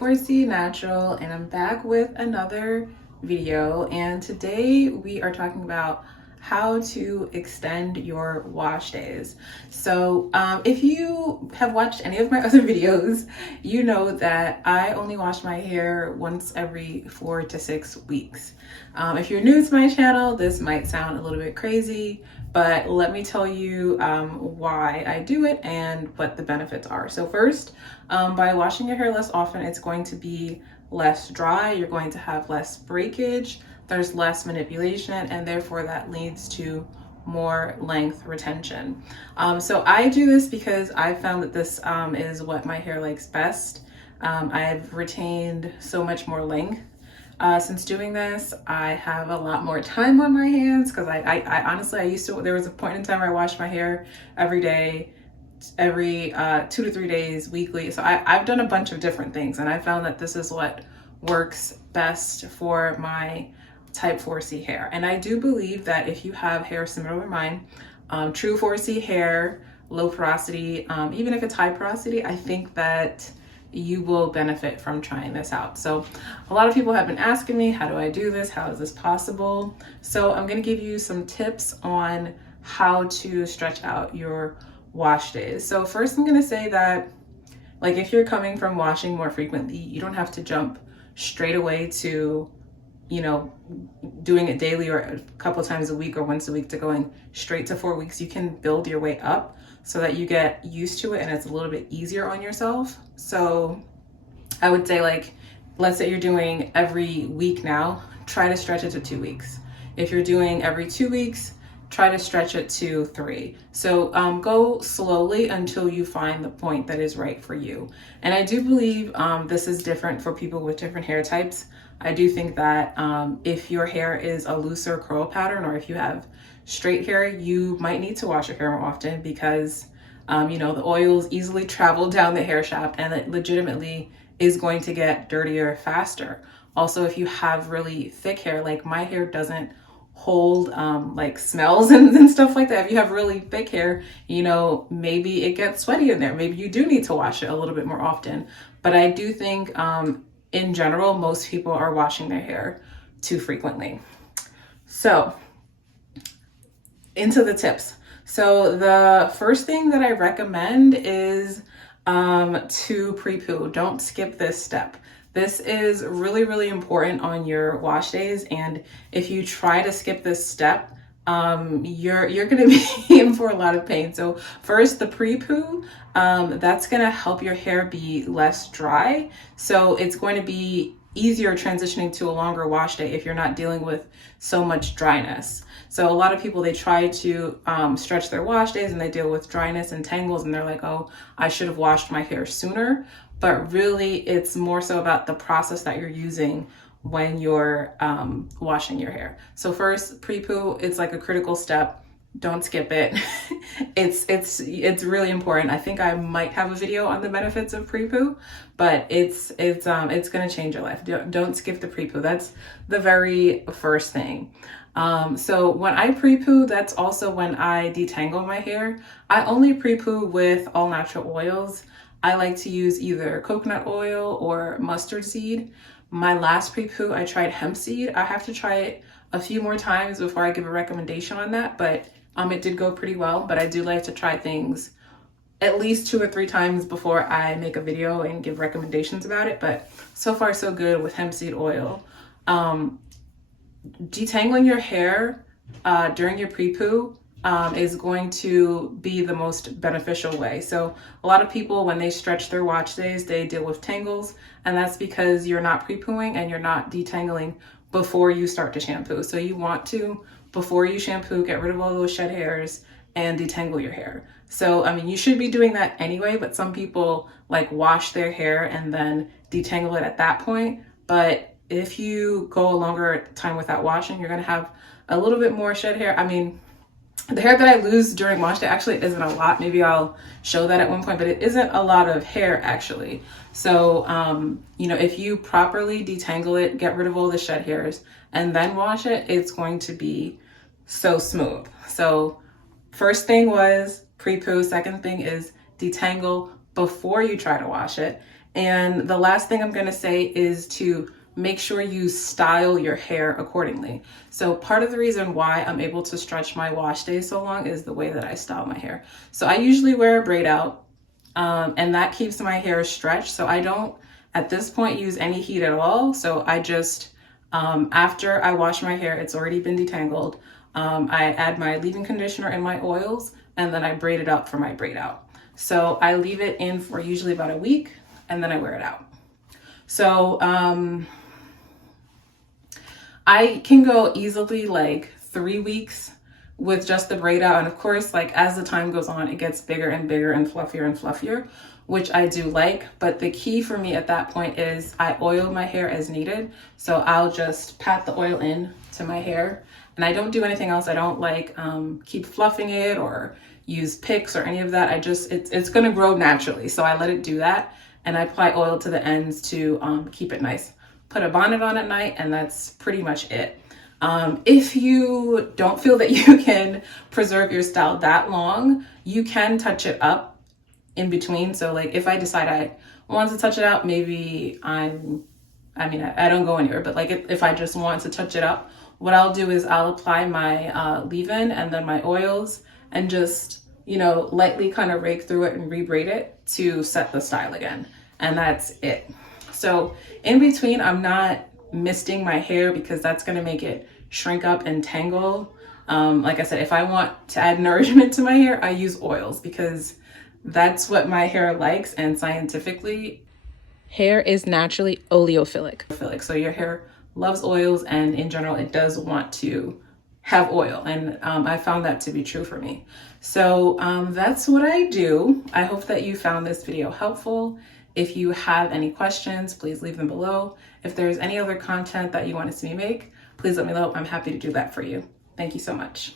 Pre-4C Natural, and I'm back with another video. And today we are talking about how to extend your wash days. So if you have watched any of my other videos, you know that I only wash my hair once every 4 to 6 weeks. If you're new to my channel, this might sound a little bit crazy, but let me tell you why I do it and what the benefits are. So first, by washing your hair less often, it's going to be less dry, you're going to have less breakage, there's less manipulation, and therefore that leads to more length retention. So I do this because I found that this is what my hair likes best. I've retained so much more length since doing this. I have a lot more time on my hands because I honestly, there was a point in time where I washed my hair every day, every 2 to 3 days, weekly. So I've done a bunch of different things, and I found that this is what works best for my type 4C hair. And I do believe that if you have hair similar to mine, true 4C hair, low porosity, even if it's high porosity, I think that you will benefit from trying this out. So a lot of people have been asking me, how do I do this? How is this possible? So I'm going to give you some tips on how to stretch out your wash days. So first, I'm going to say that, like, if you're coming from washing more frequently, you don't have to jump straight away to, you know, doing it daily or a couple times a week or once a week to going straight to 4 weeks. You can build your way up so that you get used to it and it's a little bit easier on yourself. So I would say, like, let's say you're doing every week now, try to stretch it to 2 weeks. If you're doing every 2 weeks, try to stretch it to 3. So go slowly until you find the point that is right for you. And I do believe this is different for people with different hair types. I do think that if your hair is a looser curl pattern, or if you have straight hair, you might need to wash your hair more often because you know, the oils easily travel down the hair shaft and it legitimately is going to get dirtier faster. Also, if you have really thick hair, like my hair doesn't hold like smells and stuff like that. If you have really thick hair, you know, maybe it gets sweaty in there. Maybe you do need to wash it a little bit more often. But I do think in general, most people are washing their hair too frequently. So into the tips. So the first thing that I recommend is to pre-poo. Don't skip this step. This is really, really important on your wash days. And if you try to skip this step, you're going to be in for a lot of pain. So first, the pre-poo, that's going to help your hair be less dry. So it's going to be easier transitioning to a longer wash day if you're not dealing with so much dryness. So a lot of people, they try to stretch their wash days and they deal with dryness and tangles and they're like, oh, I should have washed my hair sooner. But really, it's more so about the process that you're using when you're washing your hair. So first, pre-poo, it's like a critical step. Don't skip it. It's really important. I think I might have a video on the benefits of pre-poo, but it's going to change your life. Don't skip the pre-poo. That's the very first thing. So when I pre-poo, that's also when I detangle my hair. I only pre-poo with all natural oils. I like to use either coconut oil or mustard seed. My last pre-poo, I tried hemp seed. I have to try it a few more times before I give a recommendation on that, but it did go pretty well. But I do like to try things at least 2 or 3 times before I make a video and give recommendations about it. But so far so good with hemp seed oil. Detangling your hair during your pre-poo is going to be the most beneficial way. So a lot of people, when they stretch their wash days, they deal with tangles, and that's because you're not pre-pooing and you're not detangling before you start to shampoo. So you want to, before you shampoo, get rid of all those shed hairs and detangle your hair. So, I mean, you should be doing that anyway, but some people like wash their hair and then detangle it at that point. But if you go a longer time without washing, you're going to have a little bit more shed hair. I mean, the hair that I lose during wash day actually isn't a lot. Maybe I'll show that at one point, but it isn't a lot of hair actually. So, you know, if you properly detangle it, get rid of all the shed hairs, and then wash it, it's going to be so smooth. So first thing was pre-poo. Second thing is detangle before you try to wash it. And the last thing I'm gonna say is to make sure you style your hair accordingly. So part of the reason why I'm able to stretch my wash days so long is the way that I style my hair. So I usually wear a braid out, and that keeps my hair stretched. So I don't, at this point, use any heat at all. So I just, after I wash my hair, it's already been detangled. I add my leave-in conditioner and my oils, and then I braid it up for my braid out. So I leave it in for usually about a week, and then I wear it out. So I can go easily like 3 weeks with just the braid out. And of course, like as the time goes on, it gets bigger and bigger and fluffier, which I do like. But the key for me at that point is I oil my hair as needed. So I'll just pat the oil in to my hair, and I don't do anything else. I don't like keep fluffing it or use picks or any of that. I just, it's gonna grow naturally. So I let it do that, and I apply oil to the ends to keep it nice. Put a bonnet on at night, and that's pretty much it. If you don't feel that you can preserve your style that long, you can touch it up in between. So like if I decide I want to touch it out, maybe I don't go anywhere, but like if I just want to touch it up, what I'll do is I'll apply my leave-in and then my oils, and just, you know, lightly kind of rake through it and rebraid it to set the style again. And that's it. So in between, I'm not misting my hair because that's going to make it shrink up and tangle. Like I said, if I want to add nourishment to my hair, I use oils because that's what my hair likes. And scientifically, hair is naturally oleophilic. So your hair loves oils, and in general, it does want to have oil. And I found that to be true for me. So that's what I do. I hope that you found this video helpful. If you have any questions, please leave them below. If there's any other content that you want to see me make, please let me know. I'm happy to do that for you. Thank you so much.